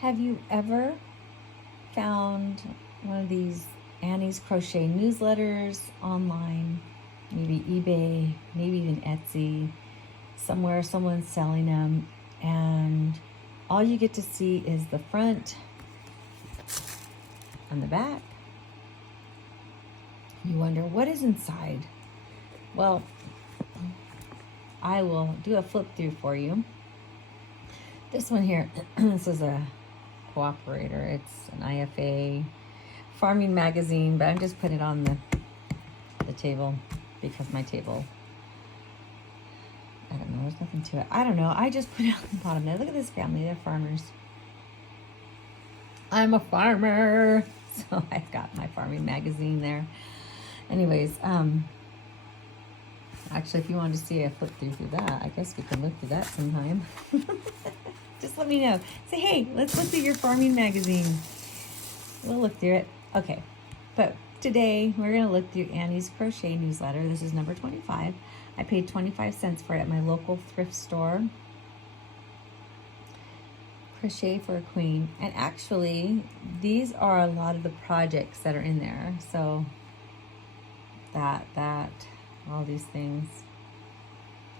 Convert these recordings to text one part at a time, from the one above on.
Have you ever found one of these Annie's Crochet newsletters online? Maybe eBay, maybe even Etsy, somewhere someone's selling them, and all you get to see is the front and the back. You wonder what is inside. Well, I will do a flip through for you. This one here, this is a cooperator. It's an IFA farming magazine, but I'm just putting it on the table because my table, I don't know, there's nothing to it. I don't know. I just put it on the bottom there. Look at this family. They're farmers. I'm a farmer. So I've got my farming magazine there. Anyways, actually, if you wanted to see a flip through that, I guess we can look through that sometime. Just let me know. Say, hey, let's look through your farming magazine. We'll look through it. Okay. But today, we're going to look through Annie's Crochet newsletter. This is number 25. I paid 25 cents for it at my local thrift store. Crochet for a Queen. And actually, these are a lot of the projects that are in there. So, all these things.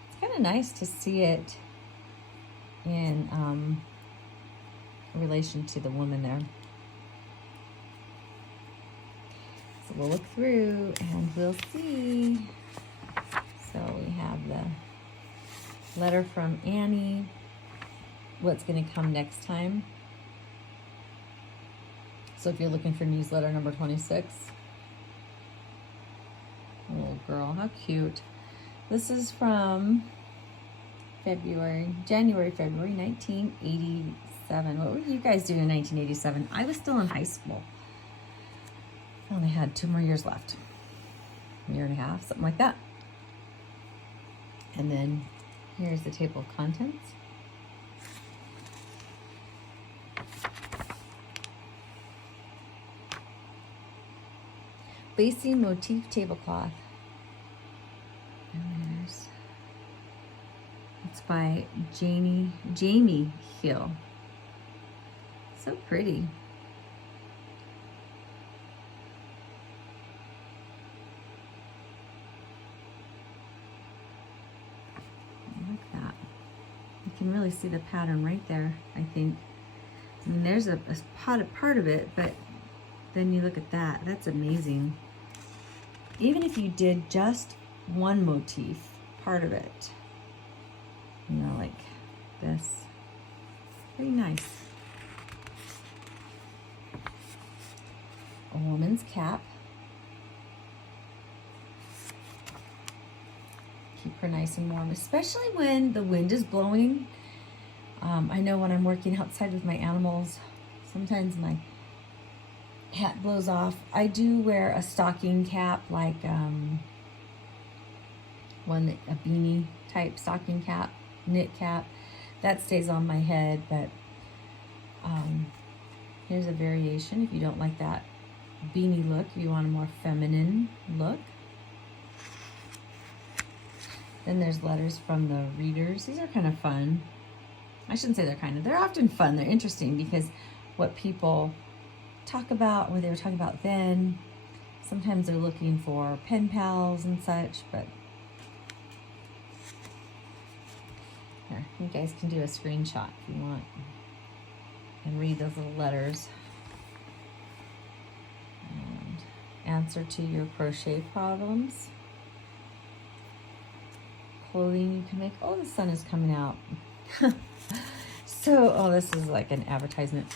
It's kind of nice to see it in relation to the woman there. So we'll look through and we'll see. So we have the letter from Annie, what's going to come next time. So if you're looking for newsletter number 26, oh girl, how cute. This is from February 1987. What were you guys doing in 1987? I was still in high school. I only had 2 more years left. A year and a half, something like that. And then here's the table of contents. Lacy motif tablecloth. And it's by Jamie Hill. So pretty. Look at that. You can really see the pattern right there, I think. I mean, there's a part of it, but then you look at that. That's amazing. Even if you did just one motif, part of it, you know, like this, pretty nice. A woman's cap. Keep her nice and warm, especially when the wind is blowing. I know when I'm working outside with my animals, sometimes my hat blows off. I do wear a stocking cap, like a beanie type stocking cap, knit cap. That stays on my head, but here's a variation if you don't like that beanie look, if you want a more feminine look. Then there's letters from the readers. These are kind of fun. I shouldn't say they're often fun. They're interesting because what people talk about, what they were talking about then. Sometimes they're looking for pen pals and such, but here, you guys can do a screenshot if you want and read those little letters. And answer to your crochet problems. Clothing you can make. Oh, the sun is coming out. So, oh, this is like an advertisement.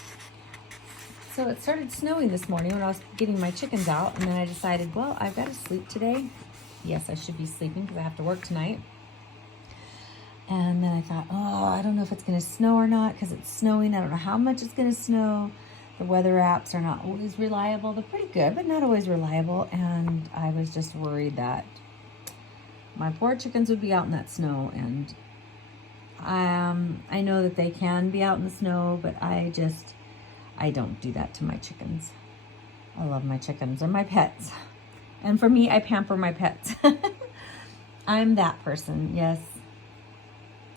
So it started snowing this morning when I was getting my chickens out, and then I decided, well, I've got to sleep today. Yes, I should be sleeping because I have to work tonight. And then I thought, oh, I don't know if it's going to snow or not because it's snowing. I don't know how much it's going to snow. The weather apps are not always reliable. They're pretty good, but not always reliable. And I was just worried that my poor chickens would be out in that snow. And I know that they can be out in the snow, but I don't do that to my chickens. I love my chickens. They're my pets. And for me, I pamper my pets. I'm that person. Yes,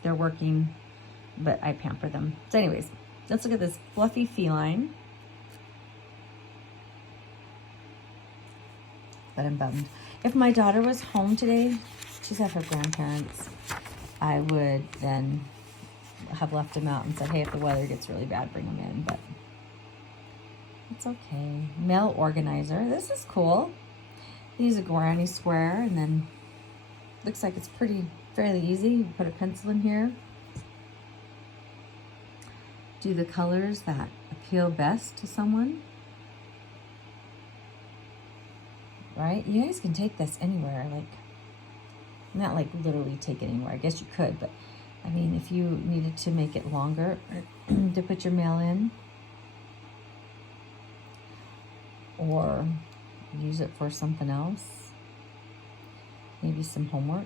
they're working, but I pamper them. So anyways, Let's look at this fluffy feline. But I'm bummed. If my daughter was home today, she's at her grandparents', I would then have left him out and said, hey, if the weather gets really bad, bring him in. But it's okay. Mail organizer. This is cool. Use a granny square, and then looks like it's fairly easy. You put a pencil in here. Do the colors that appeal best to someone. Right? You guys can take this anywhere. Like, not like literally take it anywhere. I guess you could, but I mean, if you needed to make it longer to put your mail in, or use it for something else, maybe some homework.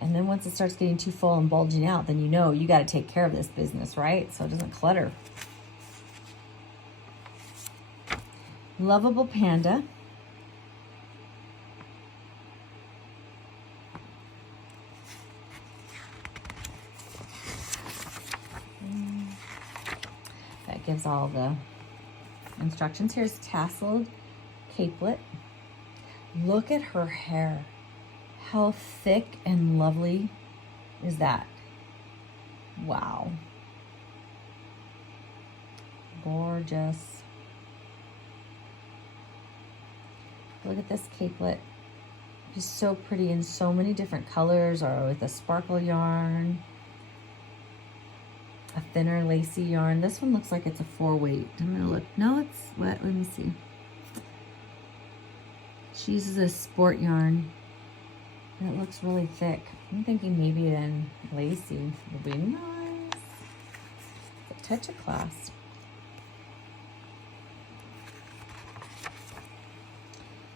And then once it starts getting too full and bulging out, then you know you got to take care of this business, right? So it doesn't clutter. Lovable panda. That gives all the instructions. Here's tasseled capelet. Look at her hair. How thick and lovely is that? Wow. Gorgeous. Look at this capelet. Just so pretty in so many different colors, or with a sparkle yarn. A thinner lacy yarn. This one looks like it's a 4-weight. I'm gonna look. No, it's what? Let me see. She uses a sport yarn. And it looks really thick. I'm thinking maybe then lacy would be nice. A touch of class.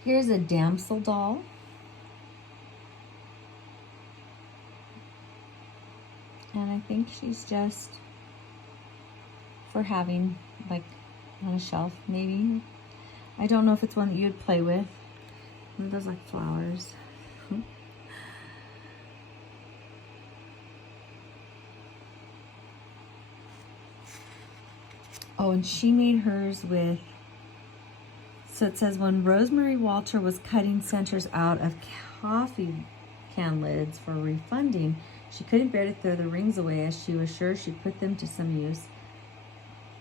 Here's a damsel doll. And I think she's just for having, like, on a shelf, maybe. I don't know if it's one that you'd play with. One of those, like, flowers. Oh, and she made hers with, so it says, when Rosemary Walter was cutting centers out of coffee can lids for refunding, she couldn't bear to throw the rings away, as she was sure she'd put them to some use.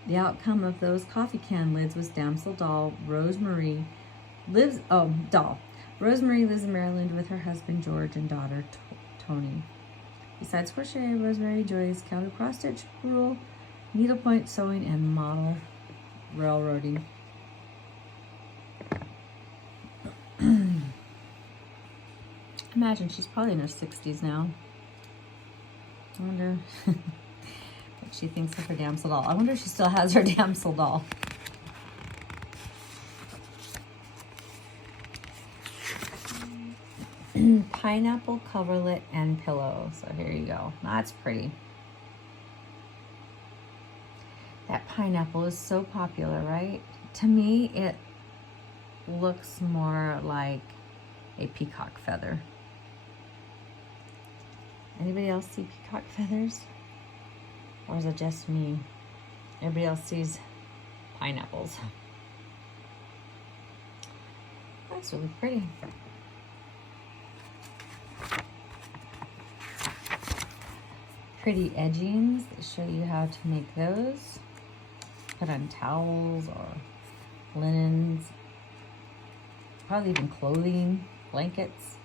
The outcome of those coffee can lids was damsel doll Rosemary lives in Maryland with her husband George and daughter Tony. Besides crochet, Rosemary enjoys counter cross stitch, rule, needlepoint sewing, and model railroading. Imagine she's probably in her 60s now. I wonder what she thinks of her damsel doll. I wonder if she still has her damsel doll. Pineapple coverlet and pillow. So here you go. That's pretty. That pineapple is so popular, right? To me, it looks more like a peacock feather. Anybody else see peacock feathers? Or is it just me? Everybody else sees pineapples. That's really pretty. Pretty edgings that show you how to make those. Put on towels or linens. Probably even clothing, blankets.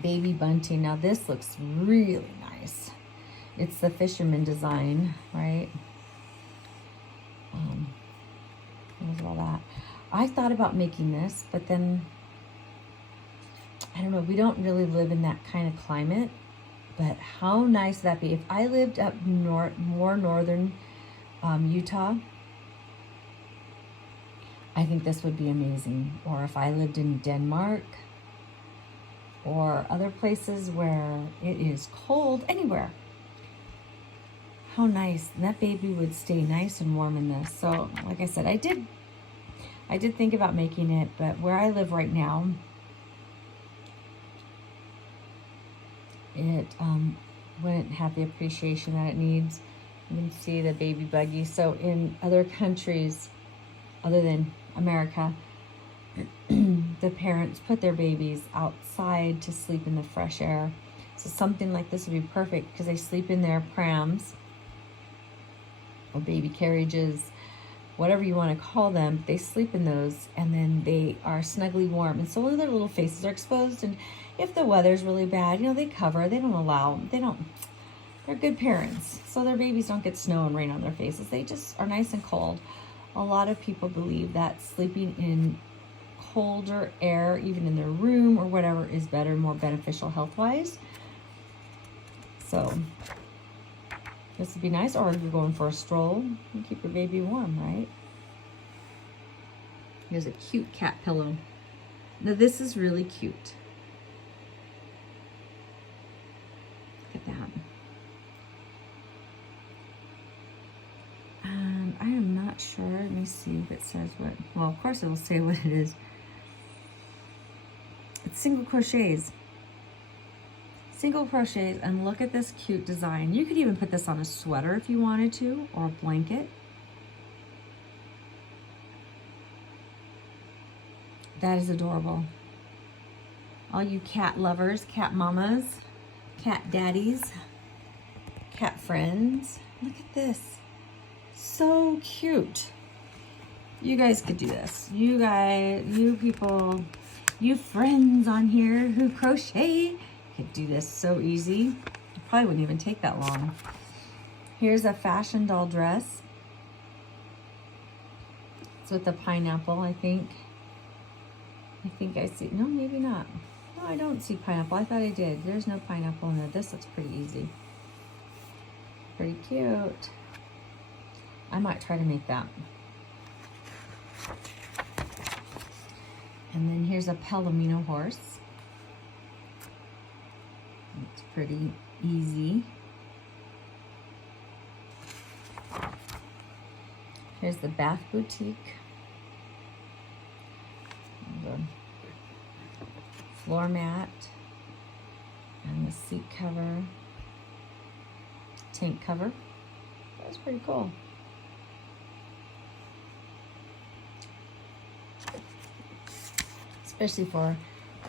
Baby bunting. Now this looks really nice. It's the fisherman design, right? There's all that. I thought about making this, but then I don't know. We don't really live in that kind of climate. But how nice would that be? If I lived up more northern Utah, I think this would be amazing. Or if I lived in Denmark or other places where it is cold, anywhere. How nice. And that baby would stay nice and warm in this. So, like I said, I did think about making it, but where I live right now, it wouldn't have the appreciation that it needs. You can see the baby buggy. So in other countries, other than America, the parents put their babies outside to sleep in the fresh air. So something like this would be perfect because they sleep in their prams or baby carriages, whatever you want to call them. They sleep in those, and then they are snugly warm, and so their little faces are exposed. And if the weather's really bad, you know, they cover. They don't allow. They're good parents, so their babies don't get snow and rain on their faces. They just are nice and cold. A lot of people believe that sleeping in colder air, even in their room or whatever, is better, more beneficial health-wise. So this would be nice. Or if you're going for a stroll, you keep your baby warm, right? Here's a cute cat pillow. Now this is really cute. Look at that. I am not sure. Let me see if it says what. Well, of course it will say what it is. It's single crochets. Single crochets, and look at this cute design. You could even put this on a sweater if you wanted to, or a blanket. That is adorable. All you cat lovers, cat mamas, cat daddies, cat friends. Look at this. So cute. You guys could do this. You guys, you people, you friends on here who crochet could do this so easy. It probably wouldn't even take that long. Here's a fashion doll dress. It's with a pineapple, I think. I see. No, maybe not. No, I don't see pineapple. I thought I did. There's no pineapple in there. This looks pretty easy. Pretty cute. I might try to make that. And then here's a Palomino horse. It's pretty easy. Here's the Bath Boutique. The floor mat. And the seat cover. Tank cover. That's pretty cool. Especially for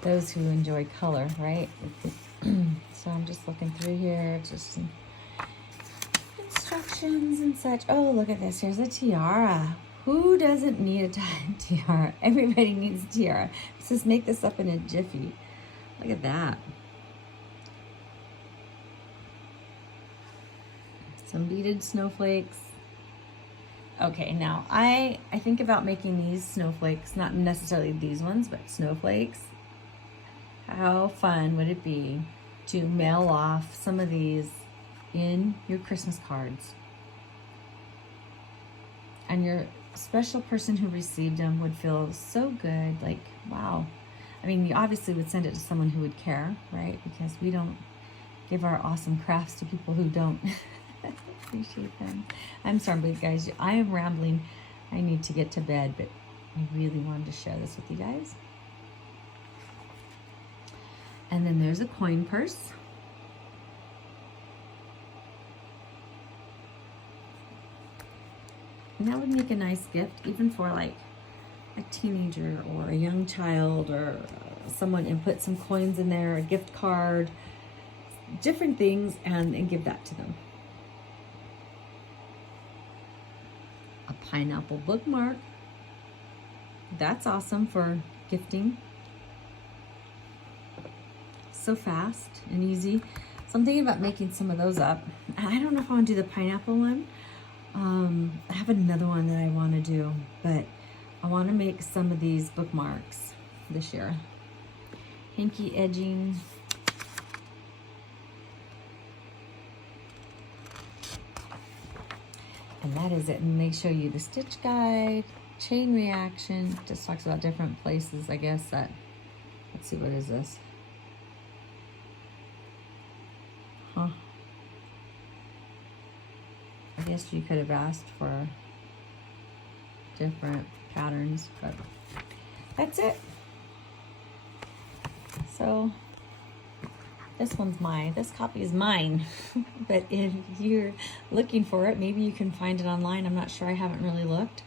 those who enjoy color, right? So I'm just looking through here, just some instructions and such. Oh, look at this. Here's a tiara. Who doesn't need a tiara? Everybody needs a tiara. Let's just make this up in a jiffy. Look at that. Some beaded snowflakes. Okay, now I think about making these snowflakes, not necessarily these ones, but snowflakes. How fun would it be to mail off some of these in your Christmas cards? And your special person who received them would feel so good, like, wow. I mean, you obviously would send it to someone who would care, right? Because we don't give our awesome crafts to people who don't appreciate them. I'm sorry, guys, I am rambling. I need to get to bed, but I really wanted to share this with you guys. And then there's a coin purse. And that would make a nice gift, even for like a teenager or a young child or someone, and put some coins in there, a gift card, different things, and give that to them. A pineapple bookmark. That's awesome for gifting. So fast and easy. So I'm thinking about making some of those up. I don't know if I want to do the pineapple one. I have another one that I want to do, but I want to make some of these bookmarks this year. Hanky edging. And that is it. And they show you the stitch guide, chain reaction. Just talks about different places, I guess, that, let's see, what is this? Huh. I guess you could have asked for different patterns, but that's it. So This one's mine. This copy is mine. But if you're looking for it, maybe you can find it online. I'm not sure. I haven't really looked.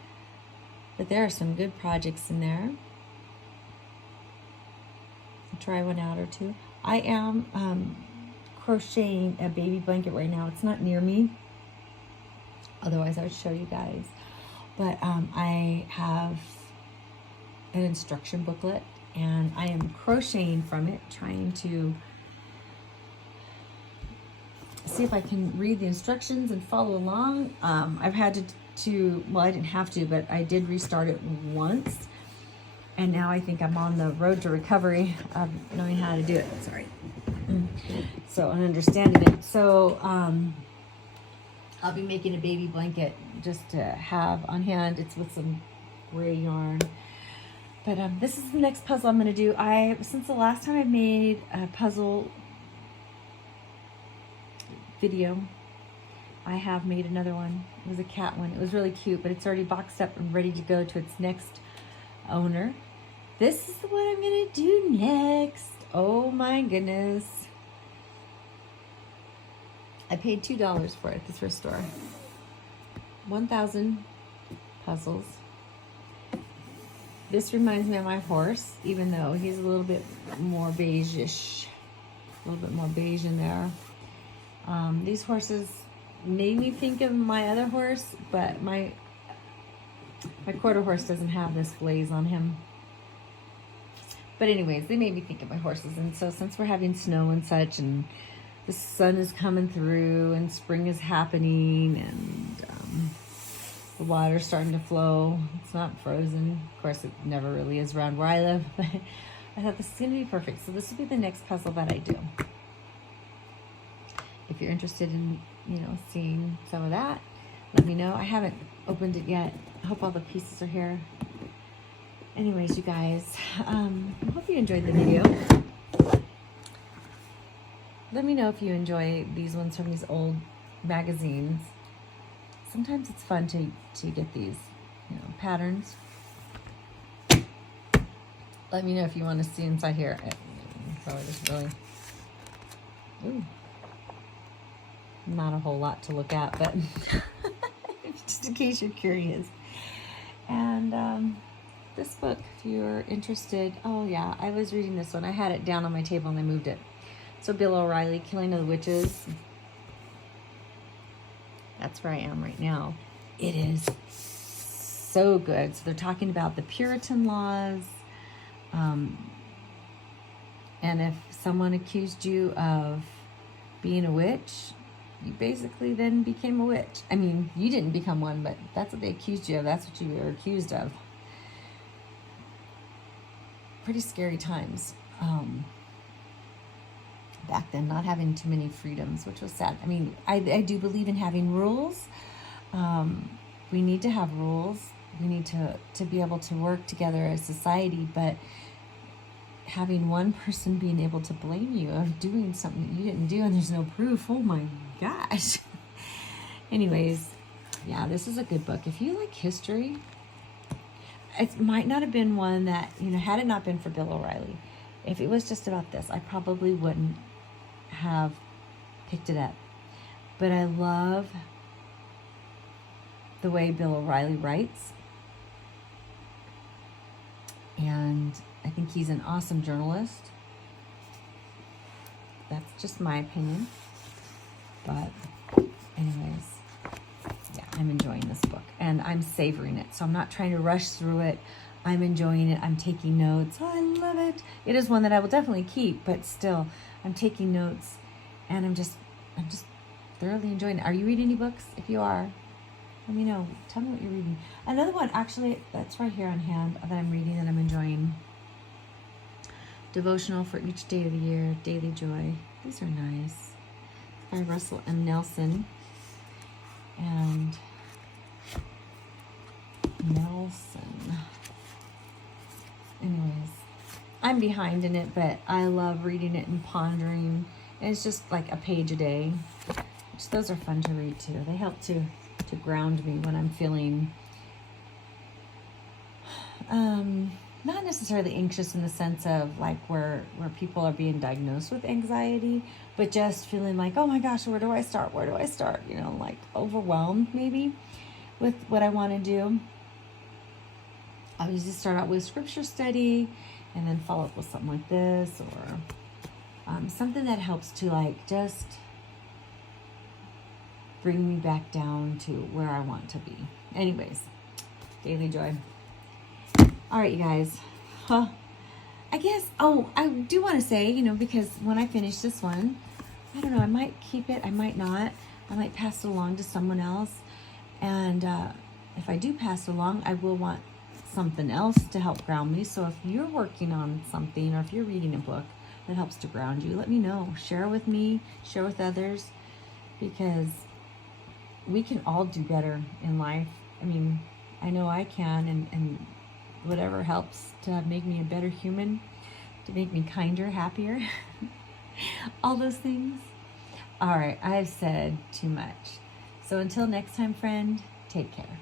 But there are some good projects in there. I'll try one out or two. I am crocheting a baby blanket right now. It's not near me. Otherwise, I would show you guys. But I have an instruction booklet, and I am crocheting from it, trying to see if I can read the instructions and follow along. I've had to, well, I didn't have to, but I did restart it once. And now I think I'm on the road to recovery of knowing how to do it. Sorry. So, and understanding it. So, I'll be making a baby blanket just to have on hand. It's with some gray yarn. But this is the next puzzle I'm going to do. Since the last time I made a puzzle video, I have made another one. It was a cat one. It was really cute, but it's already boxed up and ready to go to its next owner. This is what I'm going to do next. Oh my goodness. I paid $2 for it at the thrift store. 1,000 puzzles. This reminds me of my horse, even though he's a little bit more beige-ish. A little bit more beige in there. These horses made me think of my other horse, but my quarter horse doesn't have this glaze on him. But anyways, they made me think of my horses. And so since we're having snow and such, and the sun is coming through, and spring is happening, and the water's starting to flow. It's not frozen. Of course, it never really is around where I live, but I thought this is going to be perfect. So this will be the next puzzle that I do. If you're interested in, seeing some of that, let me know. I haven't opened it yet. I hope all the pieces are here. Anyways, you guys, I hope you enjoyed the video. Let me know if you enjoy these ones from these old magazines. Sometimes it's fun to get these, patterns. Let me know if you want to see inside here. Probably just really, not a whole lot to look at, but just in case you're curious. And this book, if you're interested, oh yeah, I was reading this one. I had it down on my table and I moved it. So Bill O'Reilly, Killing of the Witches. That's where I am right now. It is so good. So they're talking about the Puritan laws. And if someone accused you of being a witch, you basically then became a witch. I mean, you didn't become one, but that's what they accused you of. That's what you were accused of. Pretty scary times. Back then, not having too many freedoms, which was sad. I mean, I do believe in having rules. We need to have rules. We need to be able to work together as society, but having one person being able to blame you of doing something you didn't do and there's no proof, oh my gosh. Anyways, yeah, this is a good book. If you like history, it might not have been one that, had it not been for Bill O'Reilly, if it was just about this, I probably wouldn't have picked it up. But I love the way Bill O'Reilly writes. And I think he's an awesome journalist. That's just my opinion. But anyways, yeah, I'm enjoying this book. And I'm savoring it. So I'm not trying to rush through it. I'm enjoying it. I'm taking notes. Oh, I love it. It is one that I will definitely keep, but still, I'm taking notes. And I'm just thoroughly enjoying it. Are you reading any books? If you are, let me know. Tell me what you're reading. Another one, actually, that's right here on hand that I'm reading that I'm enjoying. Devotional for each day of the year, Daily Joy. These are nice. By Russell M. Nelson. And Nelson. Anyways, I'm behind in it, but I love reading it and pondering. And it's just like a page a day. Which those are fun to read too. They help to ground me when I'm feeling not necessarily anxious in the sense of like where people are being diagnosed with anxiety, but just feeling like, oh my gosh, where do I start? Where do I start? You know, like overwhelmed maybe with what I want to do. I usually start out with scripture study and then follow up with something like this, or something that helps to like just bring me back down to where I want to be. Anyways, daily joy. All right, you guys. I guess, I do want to say, you know, because when I finish this one, I don't know, I might keep it, I might not. I might pass it along to someone else. And if I do pass it along, I will want something else to help ground me. So if you're working on something, or if you're reading a book that helps to ground you, let me know. Share with me, share with others, because we can all do better in life. I mean, I know I can, and whatever helps to make me a better human, to make me kinder, happier, all those things. All right, I've said too much. So until next time, friend, take care.